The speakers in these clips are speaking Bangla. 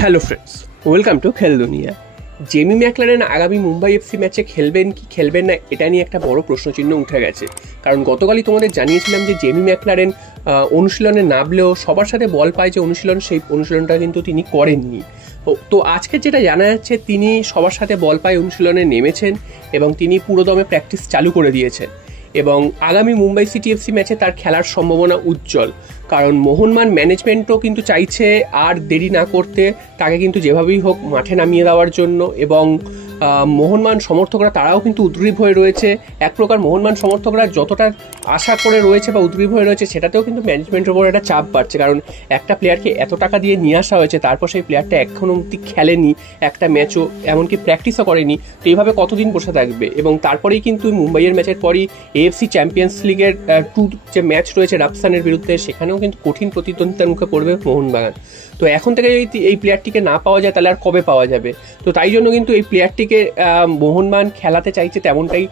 হ্যালো ফ্রেন্ডস, ওয়েলকাম টু খেল দুনিয়া। জেমি ম্যাকলারেন আগামী মুম্বাই এফসি ম্যাচে খেলবেন কি খেলবেন না, এটা নিয়ে একটা বড় প্রশ্নচিহ্ন উঠে গেছে। কারণ গতকালই তোমাদের জানিয়েছিলাম যে জেমি ম্যাকলারেন অনুশীলনে নামলেও সবার সাথে বল পায় যে অনুশীলন, সেই অনুশীলনটা কিন্তু তিনি করেননি। তো আজকে যেটা জানা যাচ্ছে, তিনি সবার সাথে বল পায় অনুশীলনে নেমেছেন এবং তিনি পুরোদমে প্র্যাকটিস চালু করে দিয়েছেন। এবং আগামী মুম্বাই সিটি এফসি ম্যাচে তার খেলার সম্ভাবনা উজ্জ্বল, কারণ মোহনবাগান ম্যানেজমেন্টও কিন্তু চাইছে আর দেরি না করতে তাকে কিন্তু যেভাবেই হোক মাঠে নামিয়ে দেওয়ার জন্য। এবং মোহনবাগান সমর্থকরা তারাও কিন্তু উদ্গ্রীব হয়ে রয়েছে। এক প্রকার মোহনবাগান সমর্থকরা যতটা আশা করে রয়েছে বা উদ্গ্রীব হয়ে রয়েছে, সেটাতেও কিন্তু ম্যানেজমেন্টের উপর একটা চাপ বাড়ছে। কারণ একটা প্লেয়ারকে এত টাকা দিয়ে নিয়ে আসা হয়েছে, তারপর সেই প্লেয়ারটা এখনও অবধি খেলেনি, একটা ম্যাচও, এমনকি প্র্যাকটিসও করেনি। তো এইভাবে কতদিন বসে থাকবে? এবং তারপরেই কিন্তু মুম্বাইয়ের ম্যাচের পরই এএফসি চ্যাম্পিয়ন্স লিগের যে ম্যাচ রয়েছে রাজস্থানের বিরুদ্ধে, সেখানেও কিন্তু কঠিন প্রতিদ্বন্দ্বিতার মুখে পড়বে মোহনবাগান। তো এখন থেকে যদি এই প্লেয়ারটিকে না পাওয়া যায়, তাহলে আর কবে পাওয়া যাবে? তো তাই জন্য কিন্তু এই প্লেয়ারটিকে মোহনবাগান খেলাতে চাইছে, তেমনটাই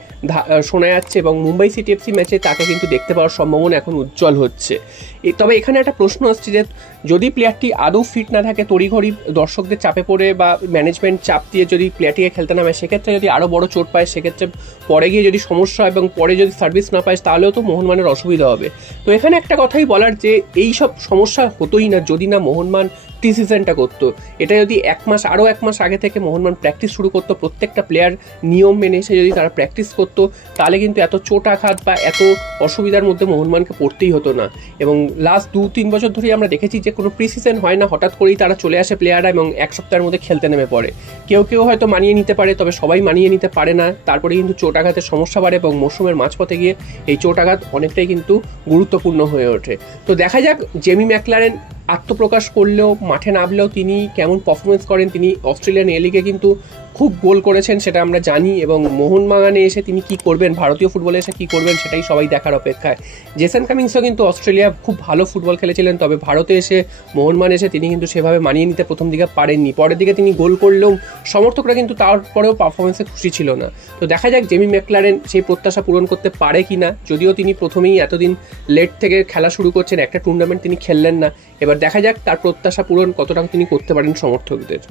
শোনা যাচ্ছে। এবং মুম্বাই সিটি এফসি ম্যাচে তাকে কিন্তু দেখতে পাওয়ার সম্ভাবনা এখন উজ্জ্বল হচ্ছে। তবে এখানে একটা প্রশ্ন আসছে যে যদি প্লেয়ারটি আদৌ ফিট না থাকে, তড়িঘড়ি দর্শকদের চাপে পড়ে বা ম্যানেজমেন্ট চাপ দিয়ে যদি প্লেয়ারটিকে খেলতে নামে, সেক্ষেত্রে যদি আরও বড় চোট পায়, সেক্ষেত্রে পরে গিয়ে যদি সমস্যা হয় এবং পরে যদি সার্ভিস না পায়, তাহলেও তো মোহনবাগানের অসুবিধা হবে। তো এখানে একটা কথাই বলার, যে এই সব সমস্যা হতোই না যদি না মোহনবাগান প্রি সিজনটা করতো। এটা যদি আরও এক মাস আগে থেকে মোহনবাগান প্র্যাকটিস শুরু করতো, প্রত্যেকটা প্লেয়ার নিয়ম মেনে এসে যদি তারা প্র্যাকটিস করতো, তাহলে কিন্তু এত চোট আঘাত বা এত অসুবিধার মধ্যে মোহনবাগানকে পড়তেই হতো না। এবং লাস্ট 2-3 বছর ধরেই আমরা দেখেছি যে কোনো প্রি সিজন হয় না, হঠাৎ করেই তারা চলে আসে প্লেয়াররা এবং এক সপ্তাহের মধ্যে খেলতে নেমে পড়ে। কেউ কেউ হয়তো মানিয়ে নিতে পারে, তবে সবাই মানিয়ে নিতে পারে না। তারপরে কিন্তু চোট আঘাতের সমস্যা বাড়ে এবং মৌসুমের মাঝপথে গিয়ে এই চোট আঘাত অনেকটাই কিন্তু গুরুত্বপূর্ণ হয়ে ওঠে। তো দেখা যাক জেমি ম্যাকলারেন আত্মপ্রকাশ করলেও, মাঠে নামলেও তিনি কেমন পারফরমেন্স করেন। তিনি অস্ট্রেলিয়ান এ লিগে কিন্তু খুব গোল করেছেন, সেটা আমরা জানি। এবং মোহনবাগানে এসে তিনি কি করবেন, ভারতীয় ফুটবলে এসে কি করবেন, সেটাই সবাই দেখার অপেক্ষায়। জেসন কামিন্সও কিন্তু অস্ট্রেলিয়া খুব ভালো ফুটবল খেলেছিলেন, তবে ভারতে এসে মোহনবাগান এসে তিনি কিন্তু সেভাবে মানিয়ে নিতে প্রথম দিকে পারেননি। পরের দিকে তিনি গোল করলেও সমর্থকরা কিন্তু তারপরেও পারফরমেন্সে খুশি ছিল না। তো দেখা যাক জেমি ম্যাকলারেন সেই প্রত্যাশা পূরণ করতে পারে কি না। যদিও তিনি প্রথমেই এতদিন লেট থেকে খেলা শুরু করছেন, একটা টুর্নামেন্ট তিনি খেললেন না। এবার দেখা যাক তার প্রত্যাশা পূরণ কতটা তিনি করতে পারেন সমর্থকদের।